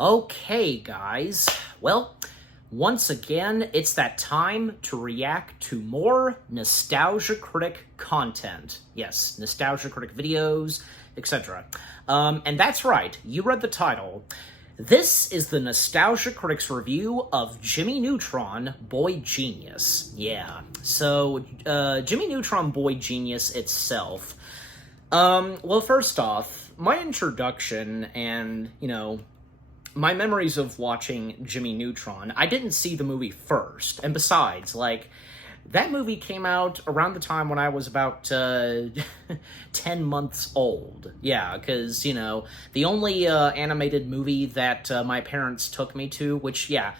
Okay, guys. Well, once again, it's that time to react to more Nostalgia Critic content. Yes, Nostalgia Critic videos, etc. And that's right, you read the title. This is the Nostalgia Critic's review of Jimmy Neutron, Boy Genius. Yeah, so Jimmy Neutron, Boy Genius itself. Well, first off, my introduction and, my memories of watching Jimmy Neutron, I didn't see the movie first. And besides, that movie came out around the time when I was about 10 months old. Yeah, because, the only animated movie that my parents took me to, which, yeah,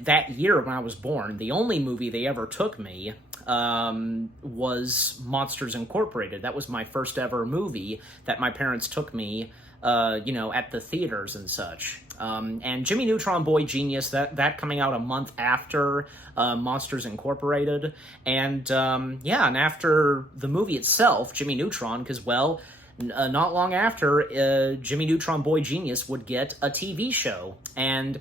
that year when I was born, the only movie they ever took me was Monsters Incorporated. That was my first ever movie that my parents took me, at the theaters and such. And Jimmy Neutron, Boy Genius, that coming out a month after Monsters Incorporated. And, and after the movie itself, Jimmy Neutron, because, not long after, Jimmy Neutron, Boy Genius would get a TV show. And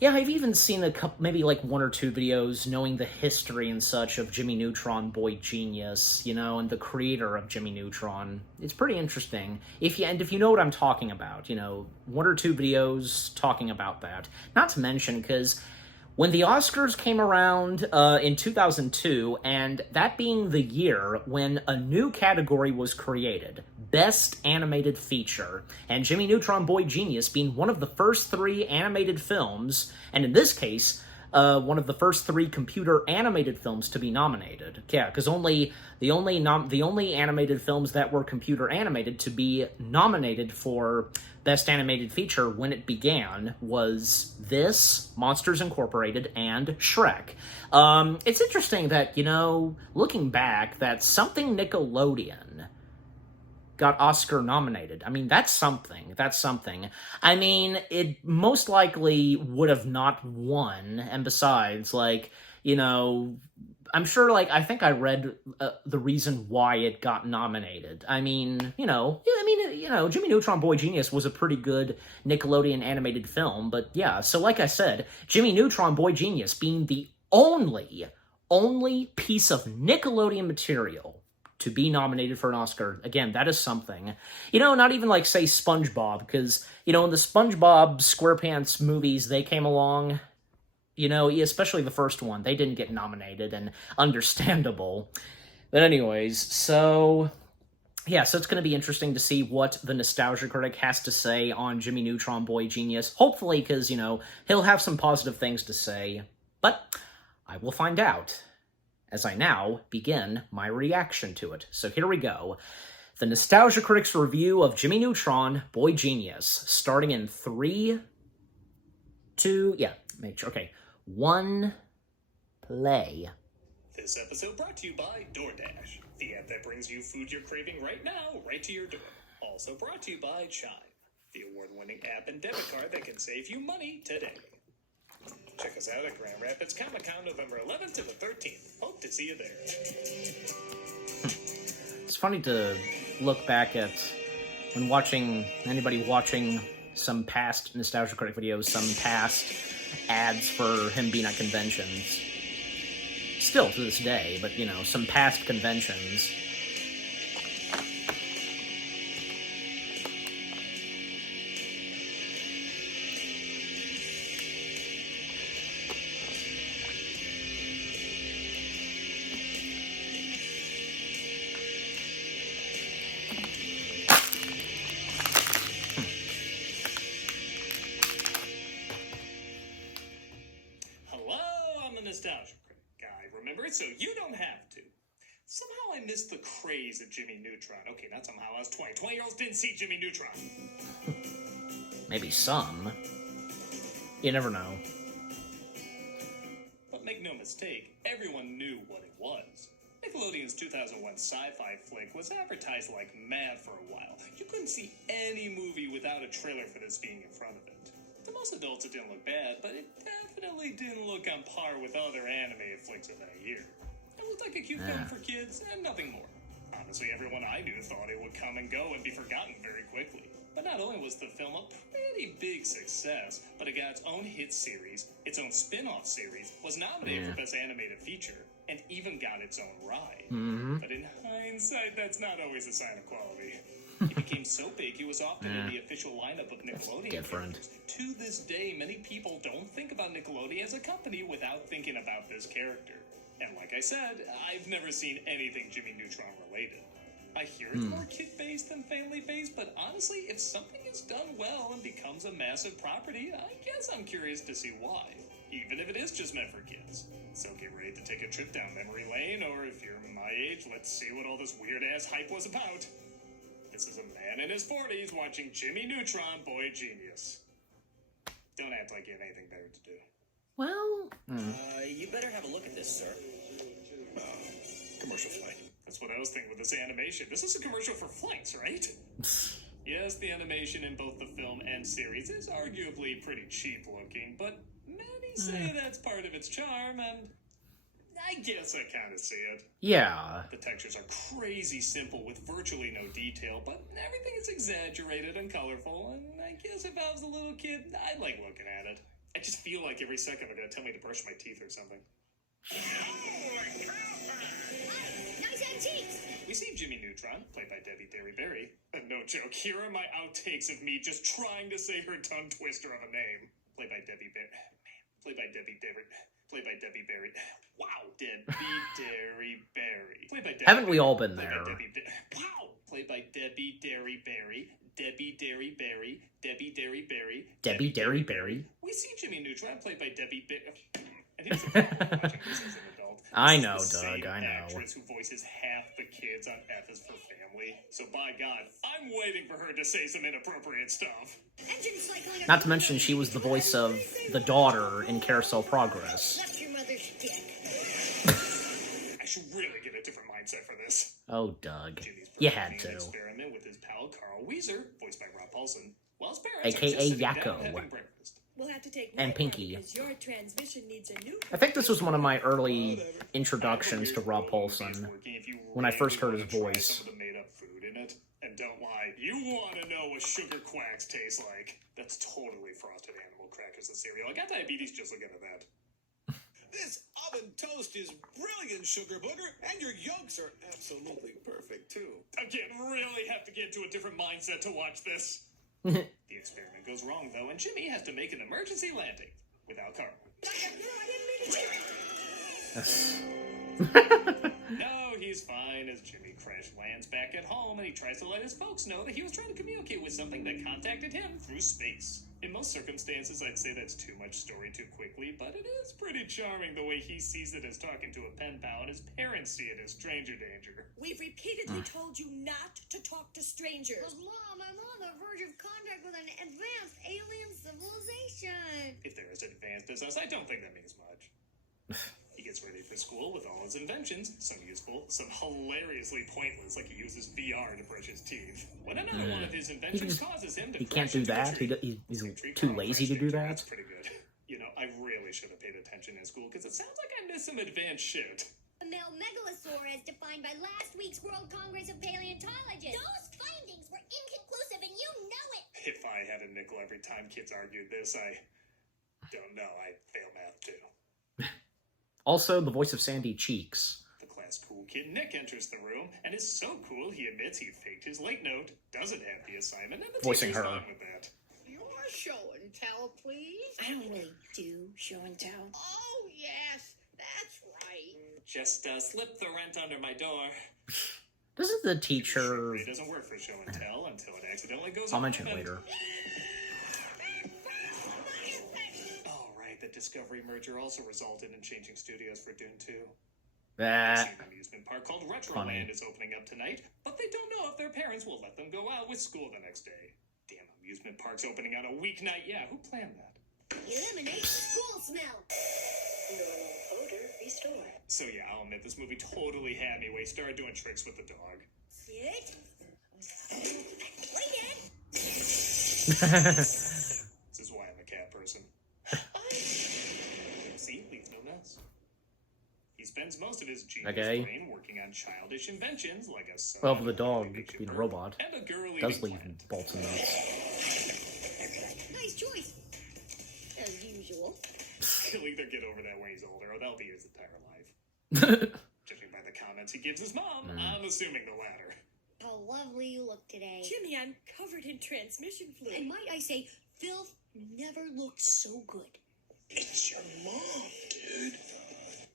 yeah, I've even seen a couple, maybe one or two videos knowing the history and such of Jimmy Neutron, Boy Genius, and the creator of Jimmy Neutron. It's pretty interesting. If you know what I'm talking about, one or two videos talking about that. Not to mention, because when the Oscars came around in 2002, and that being the year when a new category was created, Best Animated Feature, and Jimmy Neutron Boy Genius being one of the first three animated films, and in this case, one of the first three computer animated films to be nominated. Yeah, because the only animated films that were computer animated to be nominated for Best Animated Feature when it began was this, Monsters Incorporated, and Shrek. It's interesting that, looking back, that something Nickelodeon got Oscar nominated. I mean, that's something. I mean, it most likely would have not won, and besides, I'm sure, I think I read the reason why it got nominated. I mean, Jimmy Neutron Boy Genius was a pretty good Nickelodeon animated film, but yeah, so like I said, Jimmy Neutron Boy Genius being the only piece of Nickelodeon material to be nominated for an Oscar. Again, that is something. Not even say SpongeBob, because, in the SpongeBob SquarePants movies, they came along, especially the first one, they didn't get nominated, and understandable. But anyways, so it's going to be interesting to see what the Nostalgia Critic has to say on Jimmy Neutron Boy Genius. Hopefully, because, he'll have some positive things to say. But I will find out as I now begin my reaction to it. So here we go. The Nostalgia Critic's review of Jimmy Neutron, Boy Genius, starting in 3, 2, okay, 1, play. This episode brought to you by DoorDash, the app that brings you food you're craving right now, right to your door. Also brought to you by Chime, the award-winning app and debit card that can save you money today. Check us out at Grand Rapids Comic-Con November 11th to the 13th. Hope to see you there. It's funny to look back at when anybody watching some past Nostalgia Critic videos, some past ads for him being at conventions. Still to this day, but, some past conventions. Nostalgia Critic guy, remember it? So you don't have to. Somehow I missed the craze of Jimmy Neutron. Okay, not somehow, I was 20. 20-year-olds didn't see Jimmy Neutron. Maybe some. You never know. But make no mistake, everyone knew what it was. Nickelodeon's 2001 sci-fi flick was advertised like mad for a while. You couldn't see any movie without a trailer for this being in front of it. To most adults, it didn't look bad, but it definitely didn't look on par with other animated flicks of that year. It looked like a cute film for kids, and nothing more. Honestly, everyone I knew thought it would come and go and be forgotten very quickly. But not only was the film a pretty big success, but it got its own hit series, its own spin-off series, was nominated for Best Animated Feature, and even got its own ride. But in hindsight, that's not always a sign of quality. He became so big, he was often in the official lineup of Nickelodeon. Characters. To this day, many people don't think about Nickelodeon as a company without thinking about this character. And like I said, I've never seen anything Jimmy Neutron related. I hear it's more kid-based than family-based, but honestly, if something is done well and becomes a massive property, I guess I'm curious to see why. Even if it is just meant for kids. So get ready to take a trip down memory lane, or if you're my age, let's see what all this weird-ass hype was about. This is a man in his 40s watching Jimmy Neutron, Boy Genius. Don't act like you have anything better to do. Well... You better have a look at this, sir. Commercial flight. That's what I was thinking with this animation. This is a commercial for flights, right? Yes, the animation in both the film and series is arguably pretty cheap looking, but many say that's part of its charm, and I guess I kind of see it. Yeah. The textures are crazy simple with virtually no detail, but everything is exaggerated and colorful, and I guess if I was a little kid, I'd like looking at it. I just feel like every second they're going to tell me to brush my teeth or something. Nice antiques! We see Jimmy Neutron, played by Debbie Derryberry. No joke, here are my outtakes of me just trying to say her tongue twister of a name. Played by Debbie Berry. Wow, Debbie Derryberry. Played by Debbie. Haven't we all been there? Played by Debbie Derryberry. Debbie Derryberry. Debbie Derryberry. We see Jimmy Neutron, played by Debbie I think it's a problem watching this as an adult. I This know, is the Doug, same I know. actress who voices half the kids on F is for Family. So by God, I'm waiting for her to say some inappropriate stuff. Not to mention, she was the voice of the daughter in Carousel Progress. Left your mother's dick. I should really get a different mindset for this. Oh, Doug. Jimmy's You had performing an to. experiment with his pal Carl Weezer, voiced by Rob Paulson, while his parents AKA are just sitting Yakko. down having breakfast. We'll have to take And my Pinky. part because your transmission needs a new. I think this was one of my early introductions to Rob Paulson, when I first heard his voice. Some of the made-up food in it. And don't lie, you want to know what sugar quacks taste like. That's totally frosted animal crackers and cereal. I got diabetes just looking at that. This oven toast is brilliant, Sugar Booger, and your yolks are absolutely perfect, too. Again, really have to get into a different mindset to watch this. The experiment goes wrong, though, and Jimmy has to make an emergency landing without Carl. No, he's fine as Jimmy crash lands back at home, and he tries to let his folks know that he was trying to communicate with something that contacted him through space. In most circumstances, I'd say that's too much story too quickly, but it is pretty charming the way he sees it as talking to a pen pal, and his parents see it as stranger danger. We've repeatedly told you not to talk to strangers. But Mom, I'm on the verge of contact with an advanced alien civilization. If they're as advanced as us, I don't think that means much. He gets ready for school with all his inventions, some useful, some hilariously pointless, like he uses VR to brush his teeth. When another one of his inventions causes him to He can't crash do into a that? tree. He's Tree too car lazy to crash do danger, that? That's pretty good. You know, I really should have paid attention in school, because it sounds like I missed some advanced shit. The male megalosaur as defined by last week's World Congress of Paleontologists. Those findings were inconclusive and you know it. If I had a nickel every time kids argued this, I don't know. I'd fail math, too. Also, the voice of Sandy Cheeks. The class cool kid Nick enters the room and is so cool he admits he faked his late note, doesn't have the assignment, and the Voicing teacher's her. fine with that. Your show and tell, please. I don't really do show and tell. Oh, yes, that's right. Just slip the rent under my door. Doesn't the teacher... It doesn't work for show and tell until it accidentally goes I'll off mention it and- later. Oh, right, the Discovery merger also resulted in changing studios for Dune 2. That... An amusement park called Retroland Funny. is opening up tonight, but they don't know if their parents will let them go out with school the next day. Damn amusement park's opening on a weeknight. Yeah, who planned that? Eliminate school smell. Restore. So yeah, I'll admit this movie totally had me when he started doing tricks with the dog. Sit. Wait it. This is why I'm a cat person. See, leaves no mess. He's spends most of his genius Okay. brain working on childish inventions like a Well, the dog being a robot and a girl does eating leave plant. bolts and nuts. Nice choice. As usual. He'll either get over that when he's older, or that'll be his entire life. Judging by the comments he gives his mom, I'm assuming the latter. How lovely you look today. Jimmy, I'm covered in transmission fluid. And might I say, Phil never looked so good. It's your mom, dude.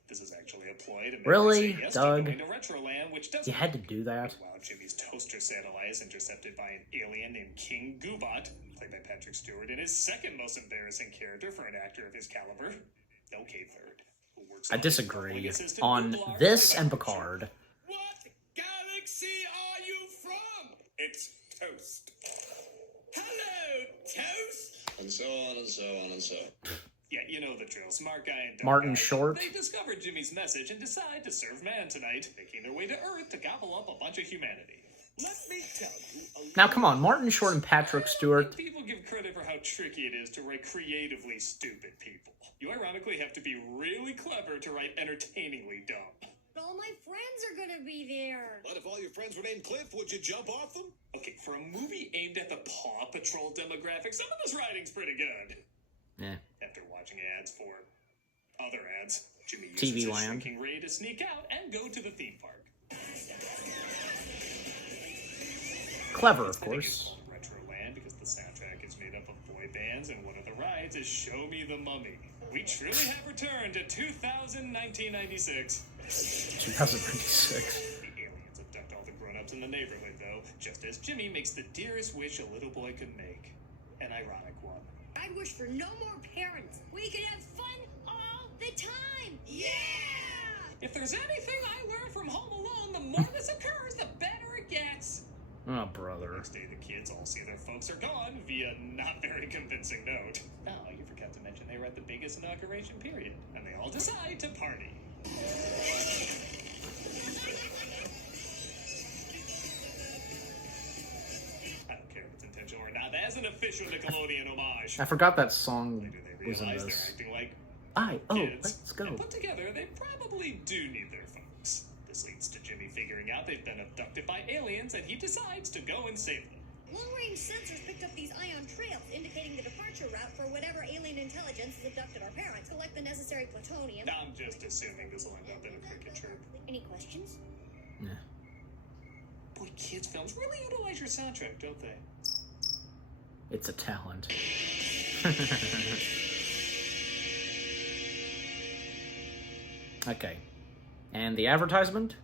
This is actually a ploy to make Really, her say yes Doug? to going to Retroland, which doesn't You had to do that? While Jimmy's toaster satellite is intercepted by an alien named King Goobot, played by Patrick Stewart, and his second most embarrassing character for an actor of his caliber, OK Third, who works I on his disagree bubbling assistant, on Googlar, this played by and Patrick Picard. What galaxy are you from? It's Toast. Hello, Toast. And so on and so on and so on. Yeah, you know the drill. Smart guy and dumb Martin guy. Short. They discovered Jimmy's message and decide to serve man tonight, making their way to Earth to gobble up a bunch of humanity. Let me tell you a Now, come on, Martin Short and Patrick I don't Stewart. think people give credit for how tricky it is to write creatively stupid people. You ironically have to be really clever to write entertainingly dumb. But all my friends are gonna be there. But if all your friends were named Cliff, would you jump off them? Okay, for a movie aimed at the Paw Patrol demographic, some of this writing's pretty good. Yeah. After watching ads for other ads, Jimmy uses TV his Land. shrinking ray to sneak out and go to the theme park. Clever, of I think it's course. called Retroland because the soundtrack is made up of boy bands, and one of the rides is Show Me the Mummy. We truly have returned to 1996. 2096. The aliens abduct all the grown-ups in the neighborhood, though, just as Jimmy makes the dearest wish a little boy could make. An ironic one. I wish for no more parents. We could have fun all the time. Yeah! If there's anything I learned from Home Alone, the more this occurs, the better it gets. Oh, brother. Next day, the kids all see their folks are gone via not very convincing note. Oh, you forgot to mention they were at the biggest inauguration period, and they all decide to party. I don't care if it's intentional or not. As an official Nickelodeon homage. I forgot that song Later they was in realize they're this. acting like Oh, kids. let's go. And put together, they probably do need their folks. This leads to Jimmy figuring out they've been abducted by aliens, and he decides to go and save them. Long-range sensors picked up these ion trails, indicating the departure route for whatever alien intelligence has abducted our parents. Collect the necessary plutonium. I'm just assuming this will end up in a cricket trip. Any questions? Yeah. Boy, kids' films really utilize your soundtrack, don't they? It's a talent. Okay. And the advertisement?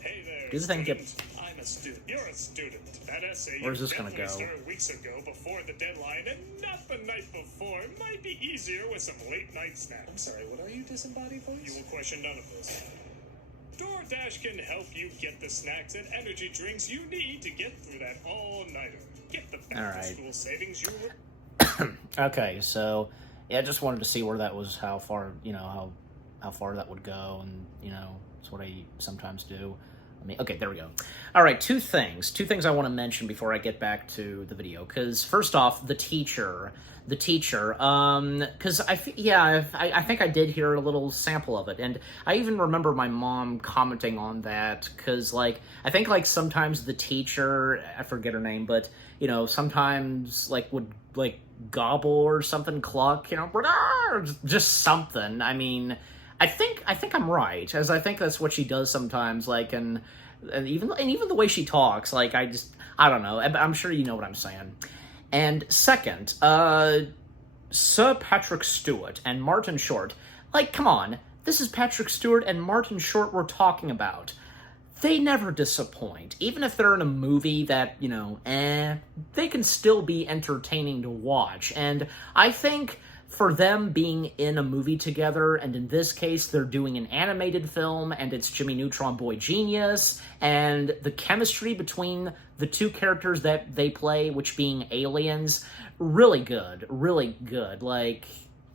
Hey there, Do the thing, student. I'm a student. You're a student. That essay Where's you this gonna definitely go? started weeks ago before the deadline, and not the night before. It might be easier with some late-night snacks. I'm sorry, what are you, disembodied voice? You will question none of this. DoorDash can help you get the snacks and energy drinks you need to get through that all-nighter. Get the back-to-school savings you were... Okay, so yeah, I just wanted to see where that was, how far, how far that would go, and it's what I sometimes do. Okay, there we go. All right, two things I want to mention before I get back to the video. Because first off, the teacher. Because I think I did hear a little sample of it, and I even remember my mom commenting on that. Because I think sometimes the teacher, I forget her name, but sometimes would gobble or something, cluck, just something. I mean, I think I'm right, as I think that's what she does sometimes, and even the way she talks, I don't know. I'm sure you know what I'm saying. And second, Sir Patrick Stewart and Martin Short, come on, this is Patrick Stewart and Martin Short we're talking about. They never disappoint. Even if they're in a movie that, they can still be entertaining to watch. And I think for them being in a movie together, and in this case, they're doing an animated film, and it's Jimmy Neutron Boy Genius, and the chemistry between the two characters that they play, which being aliens, really good, really good.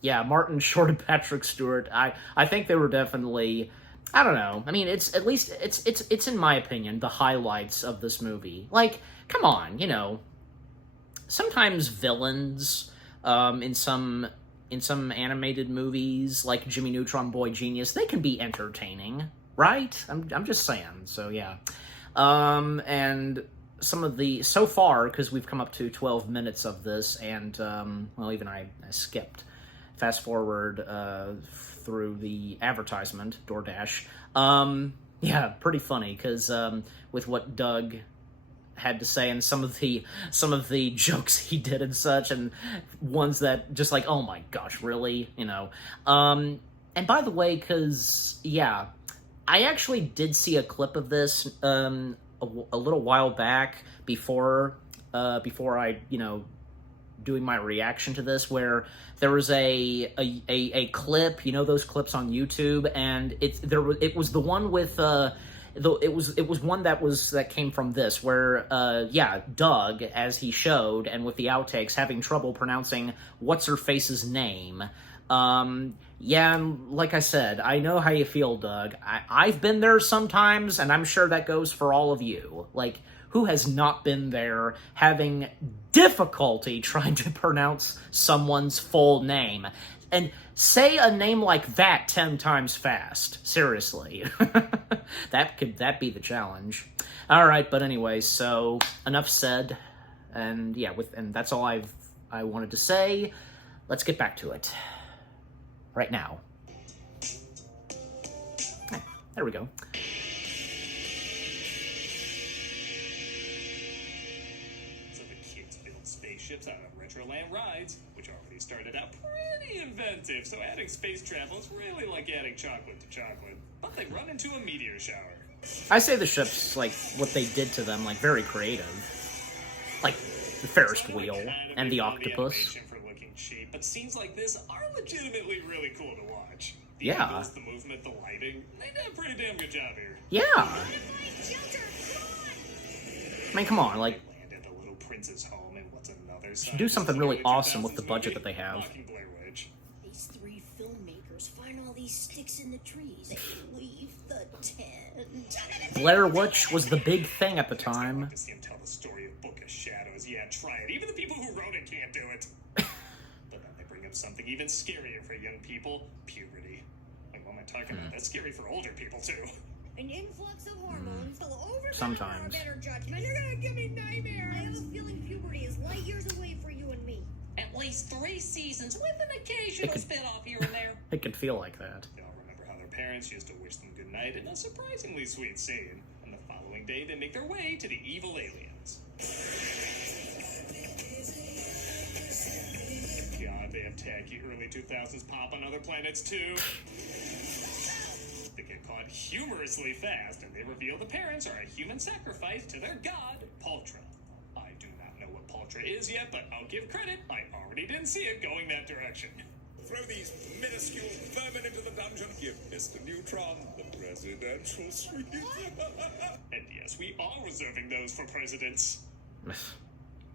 Yeah, Martin Short and Patrick Stewart, I think they were definitely, I don't know, I mean, it's at least, it's in my opinion, the highlights of this movie. Come on, sometimes villains, in some animated movies like Jimmy Neutron Boy Genius, they can be entertaining, right? I'm just saying. So yeah, and some of the so far, because we've come up to 12 minutes of this, and well, even I skipped. Fast forward through the advertisement, DoorDash. Yeah, pretty funny because with what Doug had to say and some of the jokes he did and such, and ones that just like, oh my gosh, really, you know. And by the way, because yeah, I actually did see a clip of this a little while back before I, you know, doing my reaction to this, where there was a clip, you know, those clips on YouTube, and it was the one with it was one that came from this, where yeah, Doug, as he showed, and with the outtakes, having trouble pronouncing what's her face's name. Yeah, and like I said, I know how you feel, Doug. I've been there sometimes, and I'm sure that goes for all of you. Like, who has not been there having difficulty trying to pronounce someone's full name? And say a name like that 10 times fast. Seriously. That'd be the challenge. All right, but anyway, so enough said. And yeah, and that's all I wanted to say. Let's get back to it. Right now. There we go. Spaceships out of Retroland rides, which already started out pretty inventive, so adding space travel is really like adding chocolate to chocolate. But they run into a meteor shower. I say the ships, like, what they did to them, like, very creative. Like, the Ferris wheel and the octopus. For looking cheap, but scenes like this are legitimately really cool to watch. The Yeah. angles, the movement, the lighting, they did a pretty damn good job here. Yeah. I mean, come on, like, Land at the little prince's home. do something really awesome with the budget that they have. These three filmmakers find all these sticks in the trees. They leave the tent. Blair Witch was the big thing at the time. To see him tell the story of Book of Shadows. Yeah, try it. Even the people who wrote it can't do it. But then they bring up something even scarier for young people: puberty. Like, what am I talking about? That's scary for older people too. An influx of hormones will overpower Sometimes. our better judgment. You're gonna give me nightmares. I have a feeling puberty is light years away for you and me. At least 3 seasons with an occasional spin-off here and there. It could feel like that. They all remember how their parents used to wish them good night in a surprisingly sweet scene. And the following day, they make their way to the evil aliens. God, they have tacky early 2000s pop on other planets too. They get caught humorously fast, and they reveal the parents are a human sacrifice to their god, Paltra. I do not know what Paltra is yet, but I'll give credit. I already didn't see it going that direction. Throw these minuscule vermin into the dungeon. Give Mr. Neutron the presidential suite. And yes, we are reserving those for presidents.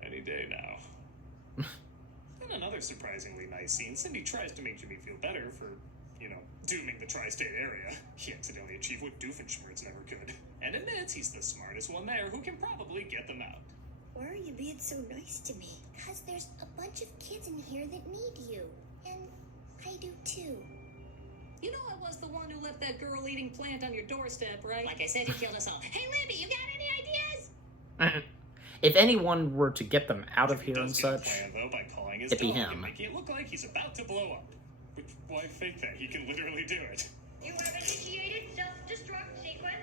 Any day now. And another surprisingly nice scene. Cindy tries to make Jimmy feel better for, you know, dooming the tri-state area. He accidentally achieved what Doofenshmirtz never could. And admits he's the smartest one there who can probably get them out. Why are you being so nice to me? Because there's a bunch of kids in here that need you. And I do too. You know I was the one who left that girl-eating plant on your doorstep, right? Like I said, he killed us all. Hey, Libby, you got any ideas? If anyone were to get them out of here and Does get a such, plan, though, by calling his it'd be dog him. and making it look like he's about to blow up. Which, why fake that? He can literally do it. You have initiated self-destruct sequence.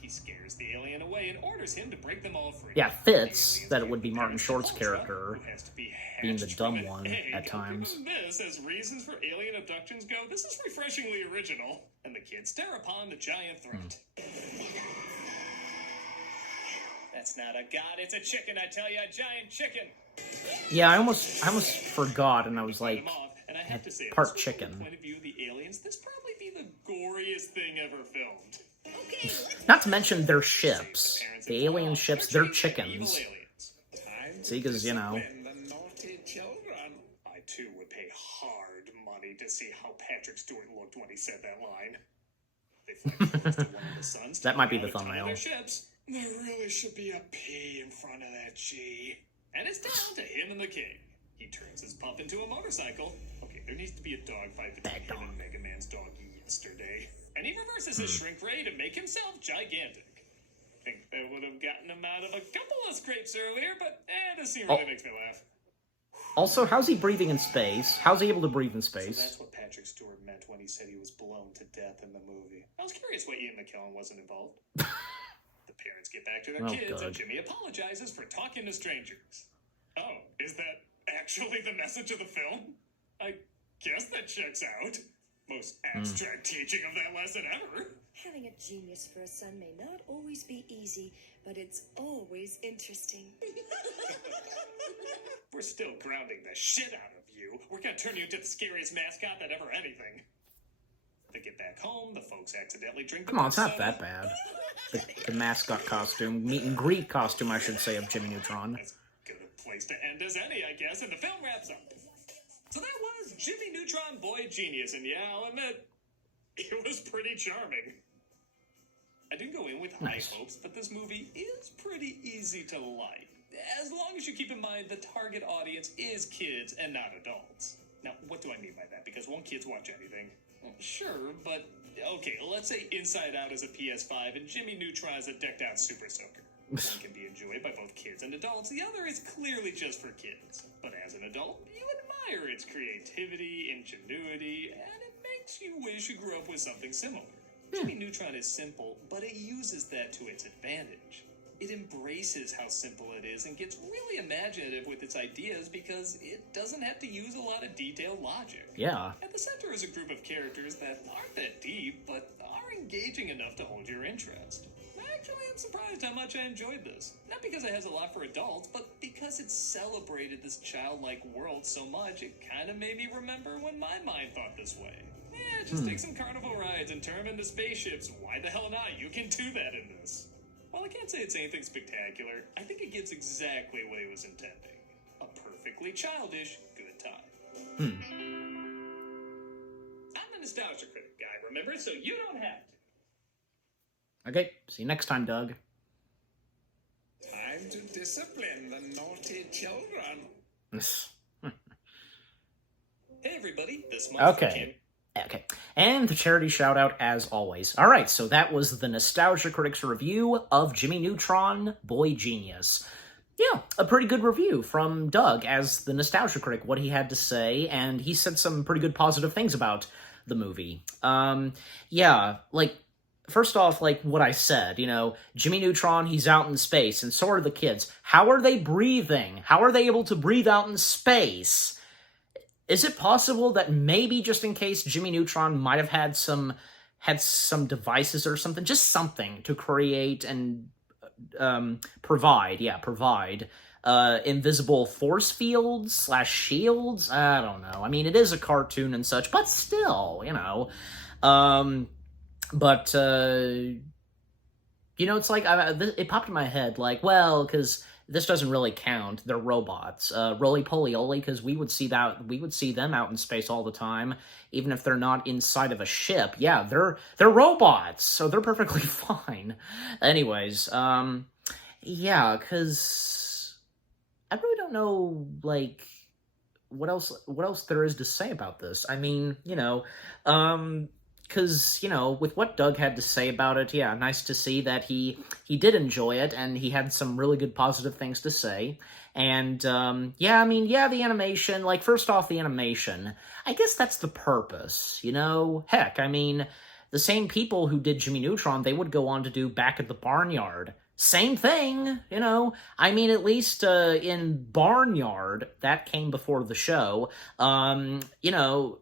He scares the alien away and orders him to break them all free. Yeah, it fits The aliens that it give would be the Martin parents Short's Paltra, character who has to be being the hatched dumb from an one egg. at times. Given this as reasons for alien abductions go, this is refreshingly original. And the kids stare upon the giant threat. That's not a god, it's a chicken, I tell you, a giant chicken. Yeah, I almost forgot, and I was Fight like, 'em off, and I have to say, part this was, chicken. From the point of view of the aliens, this probably be the goriest thing ever filmed. Okay, not to mention their ships. The alien ships, they're chickens. See, because, you know, I too would pay hard money to see how Patrick Stewart looked when he said that line. They fly close to one of the suns. That might be taking the out a ton of thumbnail. their ships. There really should be a P in front of that G. And it's down to him and the king. He turns his pup into a motorcycle. Okay, there needs to be a dogfight between him and Mega Man's dog yesterday. And he reverses his shrink ray to make himself gigantic. Think that would have gotten him out of a couple of scrapes earlier, but this scene really makes me laugh. Also, how's he breathing in space? How's he able to breathe in space? So that's what Patrick Stewart meant when he said he was blown to death in the movie. I was curious why Ian McKellen wasn't involved. The parents get back to their kids, and Jimmy apologizes for talking to strangers. Oh, is that actually the message of the film? I guess that checks out. Most abstract teaching of that lesson ever. Having a genius for a son may not always be easy, but it's always interesting. We're still grounding the shit out of you. We're gonna turn you into the scariest mascot that ever anything. They get back home, the folks accidentally drink the Come on, it's not soda. that bad. The mascot costume, meet and greet costume, I should say, of Jimmy Neutron. As good a place to end as any, I guess, and the film wraps up. So that was Jimmy Neutron Boy Genius, and yeah, I'll admit, it was pretty charming. I didn't go in with high hopes, but this movie is pretty easy to like. As long as you keep in mind the target audience is kids and not adults. Now, what do I mean by that? Because won't kids watch anything? Well, sure, but okay, let's say Inside Out is a PS5 and Jimmy Neutron is a decked-out Super Soaker. One can be enjoyed by both kids and adults. The other is clearly just for kids. But as an adult, you admire its creativity, ingenuity, and it makes you wish you grew up with something similar. Jimmy Neutron is simple, but it uses that to its advantage. It embraces how simple it is and gets really imaginative with its ideas because it doesn't have to use a lot of detailed logic. Yeah. At the center is a group of characters that aren't that deep, but are engaging enough to hold your interest. Actually, I'm surprised how much I enjoyed this. Not because it has a lot for adults, but because it celebrated this childlike world so much, it kind of made me remember when my mind thought this way. Yeah, just take some carnival rides and turn them into spaceships. Why the hell not? You can do that in this. While I can't say it's anything spectacular, I think it gives exactly what he was intending. A perfectly childish good time. I'm a nostalgia critic guy, remember? So you don't have to. Okay, see you next time, Doug. Time to discipline the naughty children. Hey everybody, this month Okay. And the charity shout-out as always. Alright, so that was the Nostalgia Critics review of Jimmy Neutron, Boy Genius. Yeah, a pretty good review from Doug as the Nostalgia Critic, what he had to say, and he said some pretty good positive things about the movie. Yeah, like, first off, like what I said, you know, Jimmy Neutron, he's out in space, and so are the kids. How are they breathing? How are they able to breathe out in space? Is it possible that maybe just in case Jimmy Neutron might have had some devices or something, just something to create and provide invisible force fields / shields? I don't know. I mean, it is a cartoon and such, but still, you know. You know, it's like, it popped in my head, like, well, because this doesn't really count. They're robots. Roly-poly-oly, because we would see them out in space all the time, even if they're not inside of a ship. Yeah, they're robots, so they're perfectly fine. Anyways, yeah, because I really don't know, like, what else there is to say about this. I mean, you know, because, you know, with what Doug had to say about it, yeah, nice to see that he did enjoy it, and he had some really good positive things to say. And, yeah, I mean, yeah, the animation, like, first off, the animation, I guess that's the purpose, you know? Heck, I mean, the same people who did Jimmy Neutron, they would go on to do Back at the Barnyard. Same thing, you know? I mean, at least, in Barnyard, that came before the show, you know,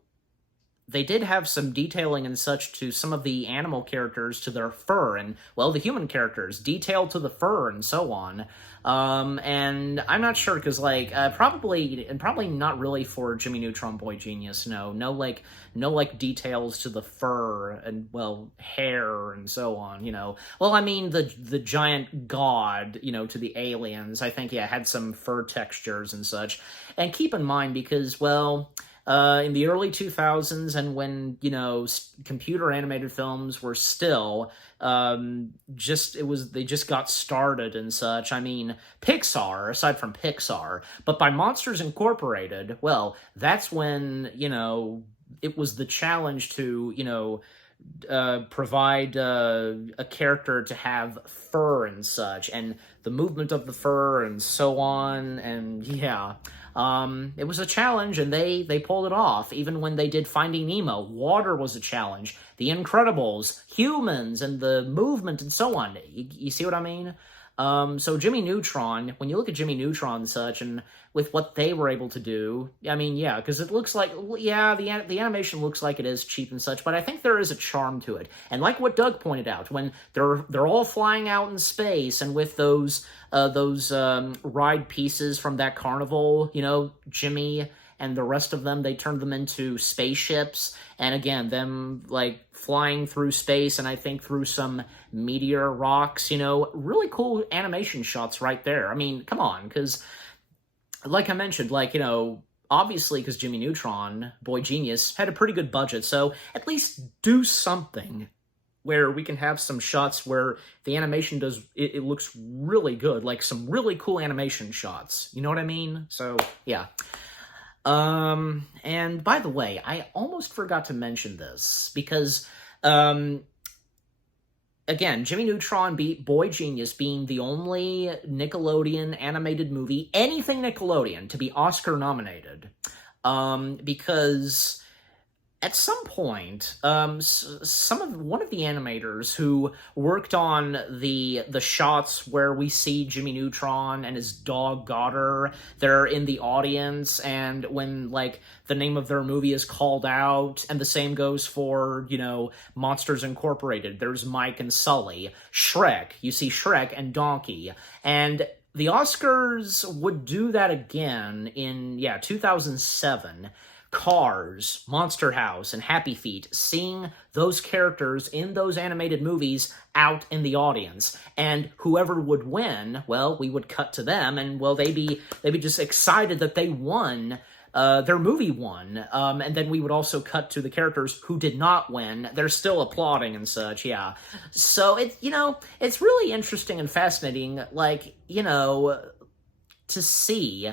they did have some detailing and such to some of the animal characters, to their fur, and, well, the human characters, detailed to the fur, and so on. And I'm not sure, because, like, probably not really for Jimmy Neutron Boy Genius, no, details to the fur, and, well, hair, and so on, you know. Well, I mean, the giant god, you know, to the aliens, I think, yeah, had some fur textures and such. And keep in mind, because, well, in the early 2000s, and when, you know, computer animated films were still they just got started and such. I mean, Pixar, aside from Pixar, but by Monsters Incorporated, well, that's when, it was the challenge to, provide a character to have fur and such, and the movement of the fur and so on, and yeah. It was a challenge, and they pulled it off. Even when they did Finding Nemo, water was a challenge. The Incredibles, humans, and the movement, and so on. You see what I mean? So Jimmy Neutron, when you look at Jimmy Neutron and such, and with what they were able to do, I mean, yeah, because it looks like, yeah, the animation looks like it is cheap and such, but I think there is a charm to it. And like what Doug pointed out, when they're all flying out in space, and with those ride pieces from that carnival, Jimmy and the rest of them, they turned them into spaceships, and again, them, like, flying through space, and I think through some meteor rocks, really cool animation shots right there. I mean, come on, because, like I mentioned, like, obviously, because Jimmy Neutron, Boy Genius, had a pretty good budget, so at least do something where we can have some shots where the animation it looks really good, like some really cool animation shots, you know what I mean? So, yeah. And by the way, I almost forgot to mention this, because, again, Jimmy Neutron beat Boy Genius being the only Nickelodeon animated movie, anything Nickelodeon, to be Oscar nominated, because at some point, one of the animators who worked on the shots where we see Jimmy Neutron and his dog Goddard, they're in the audience, and when, like, the name of their movie is called out, and the same goes for, Monsters Incorporated. There's Mike and Sully. Shrek, you see Shrek and Donkey, and the Oscars would do that again in, 2007. Cars, Monster House, and Happy Feet, seeing those characters in those animated movies out in the audience. And whoever would win, well, we would cut to them, and, well, they'd be just excited that they won, their movie won. And then we would also cut to the characters who did not win. They're still applauding and such, yeah. So, it's really interesting and fascinating, like, to see,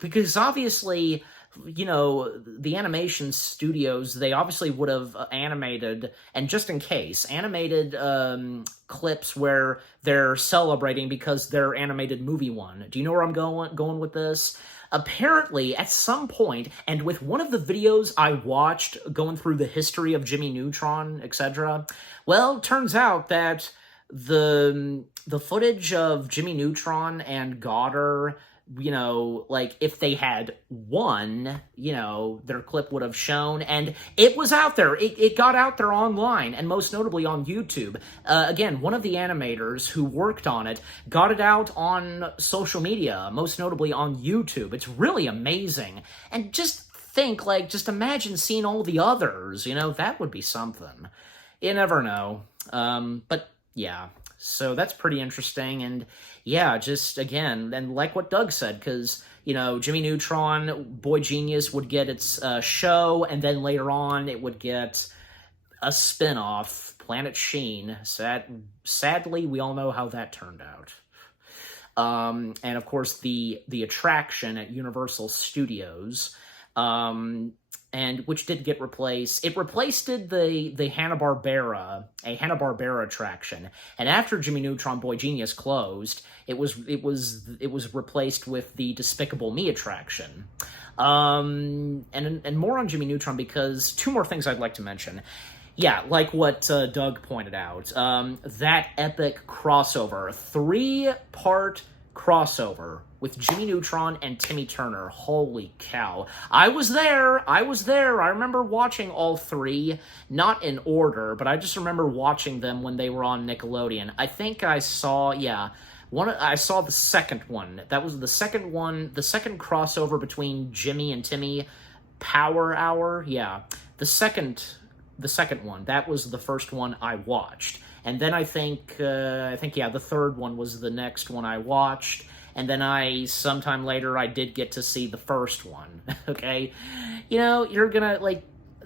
because obviously, the animation studios, they obviously would have animated, and just in case, animated clips where they're celebrating because their animated movie won. Do you know where I'm going with this? Apparently, at some point, and with one of the videos I watched going through the history of Jimmy Neutron, etc., well, turns out that the footage of Jimmy Neutron and Goddard, like, if they had won, their clip would have shown, and it was out there. It got out there online, and most notably on YouTube. Again, one of the animators who worked on it got it out on social media, most notably on YouTube. It's really amazing. And just imagine seeing all the others, that would be something. You never know. But, yeah. So that's pretty interesting, and yeah, just, again, and like what Doug said, because, Jimmy Neutron, Boy Genius would get its show, and then later on it would get a spin-off, Planet Sheen. Sadly, we all know how that turned out. And of course, the attraction at Universal Studios, and which did get replaced. It replaced the Hanna-Barbera attraction. And after Jimmy Neutron Boy Genius closed, it was replaced with the Despicable Me attraction. And more on Jimmy Neutron, because two more things I'd like to mention. Yeah, like what Doug pointed out, that epic crossover, 3-part crossover with Jimmy Neutron and Timmy Turner. Holy cow. I was there. I remember watching all 3, not in order, but I just remember watching them when they were on Nickelodeon. I think I saw, I saw the second one. That was the second one, the second crossover between Jimmy and Timmy, Power Hour. Yeah, the second one. That was the first one I watched. And then I think, the third one was the next one I watched. And then sometime later, I did get to see the first one, okay? You're gonna,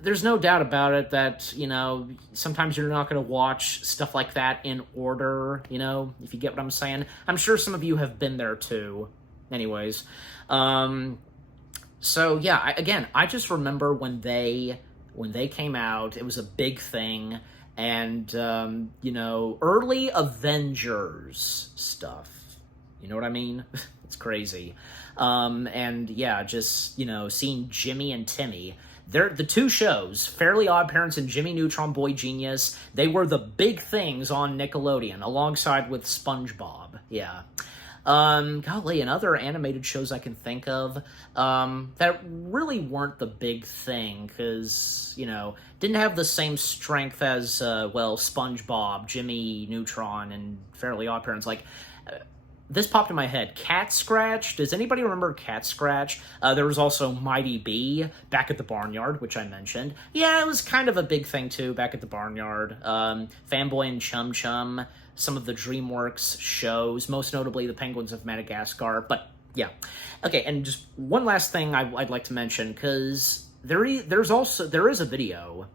there's no doubt about it that, you know, sometimes you're not going to watch stuff like that in order, you know, if you get what I'm saying. I'm sure some of you have been there too. Anyways, so yeah, I just remember when they came out, it was a big thing, and, you know, early Avengers stuff. You know what I mean? It's crazy. And yeah, just, you know, seeing Jimmy and Timmy. They're the two shows, Fairly Odd Parents and Jimmy Neutron Boy Genius. They were the big things on Nickelodeon, alongside with SpongeBob. Yeah. Golly, and other animated shows I can think of, that really weren't the big thing, because, you know, didn't have the same strength as, well, SpongeBob, Jimmy Neutron, and Fairly Odd Parents. Like, this popped in my head. Cat Scratch. Does anybody remember Cat Scratch? There was also Mighty Bee back at the Barnyard, which I mentioned. Yeah, it was kind of a big thing, too, back at the Barnyard. Fanboy and Chum Chum. Some of the DreamWorks shows, most notably The Penguins of Madagascar. But, yeah. Okay, and just one last thing I'd like to mention, because there is a video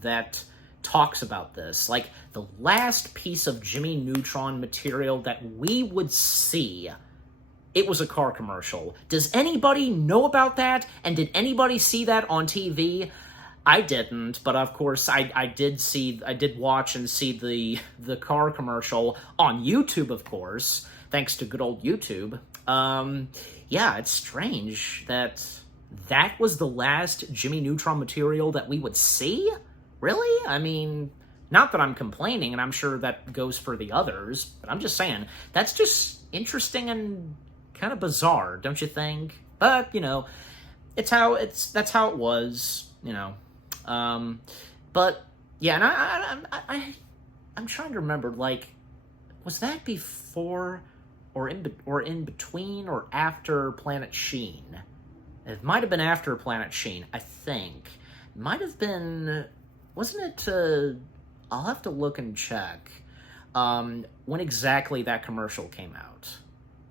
that talks about this. Like, the last piece of Jimmy Neutron material that we would see, it was a car commercial. Does anybody know about that? And did anybody see that on TV? I didn't, but of course I did watch and see the car commercial on YouTube, of course, thanks to good old YouTube. Yeah, it's strange that was the last Jimmy Neutron material that we would see? Really? I mean, not that I'm complaining, and I'm sure that goes for the others, but I'm just saying, that's just interesting and kind of bizarre, don't you think? But, you know, that's how it was, you know. But, yeah, and I'm trying to remember, like, was that before or in between or after Planet Sheen? It might have been after Planet Sheen, I think. It might have been, wasn't it, I'll have to look and check, when exactly that commercial came out.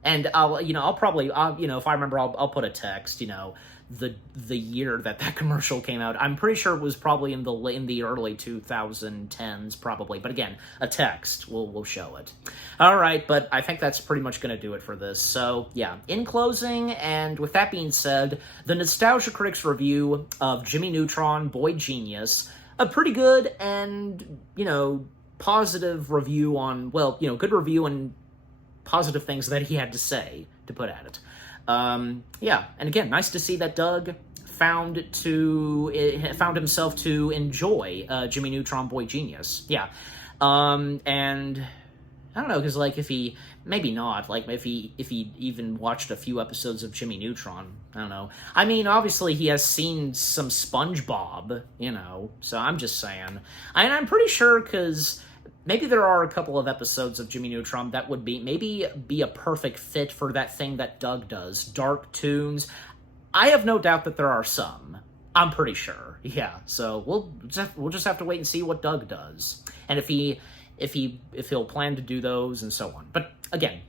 And I'll probably, if I remember, I'll put a text, you know, the year that commercial came out. I'm pretty sure it was probably in the early 2010s, probably. But again, a text will show it. All right, but I think that's pretty much going to do it for this. So yeah, in closing, and with that being said, the Nostalgia Critics review of Jimmy Neutron, Boy Genius, a pretty good and, you know, positive review on, well, you know, good review and positive things that he had to say, to put at it. Yeah, and again, nice to see that Doug found himself to enjoy Jimmy Neutron Boy Genius. Yeah, and I don't know, because like if he even watched a few episodes of Jimmy Neutron, I don't know. I mean, obviously he has seen some SpongeBob, you know, so I'm just saying. And I'm pretty sure, because maybe there are a couple of episodes of Jimmy Neutron that would be a perfect fit for that thing that Doug does, Dark Toons. I have no doubt that there are some. I'm pretty sure. Yeah, so we'll just have to wait and see what Doug does, and if he'll plan to do those and so on. But again,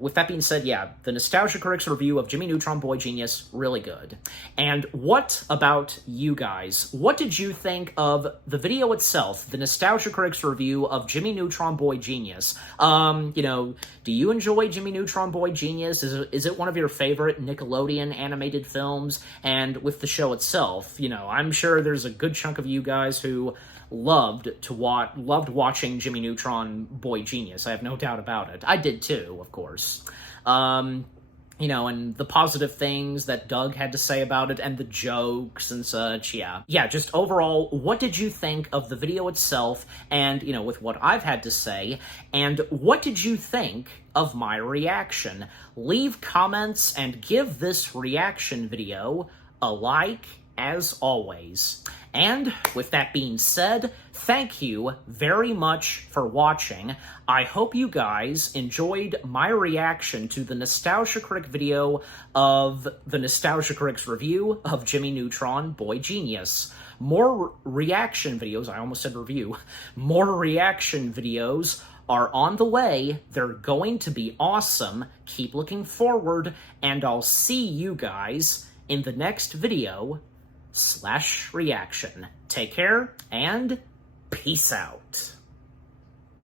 with that being said, yeah, the Nostalgia Critics review of Jimmy Neutron Boy Genius, really good. And what about you guys? What did you think of the video itself, the Nostalgia Critics review of Jimmy Neutron Boy Genius? You know, do you enjoy Jimmy Neutron Boy Genius? Is it one of your favorite Nickelodeon animated films? And with the show itself, you know, I'm sure there's a good chunk of you guys who loved watching Jimmy Neutron Boy Genius. I have no doubt about it. I did too, of course. You know, and the positive things that Doug had to say about it, and the jokes and such, yeah. Yeah, just overall, what did you think of the video itself, and, you know, with what I've had to say, and what did you think of my reaction? Leave comments and give this reaction video a like, as always. And with that being said, thank you very much for watching. I hope you guys enjoyed my reaction to the Nostalgia Critic video of the Nostalgia Critics review of Jimmy Neutron Boy Genius. More reaction videos, I almost said review, more reaction videos are on the way. They're going to be awesome. Keep looking forward, and I'll see you guys in the next video. youtube.com/reaction. Take care and peace out.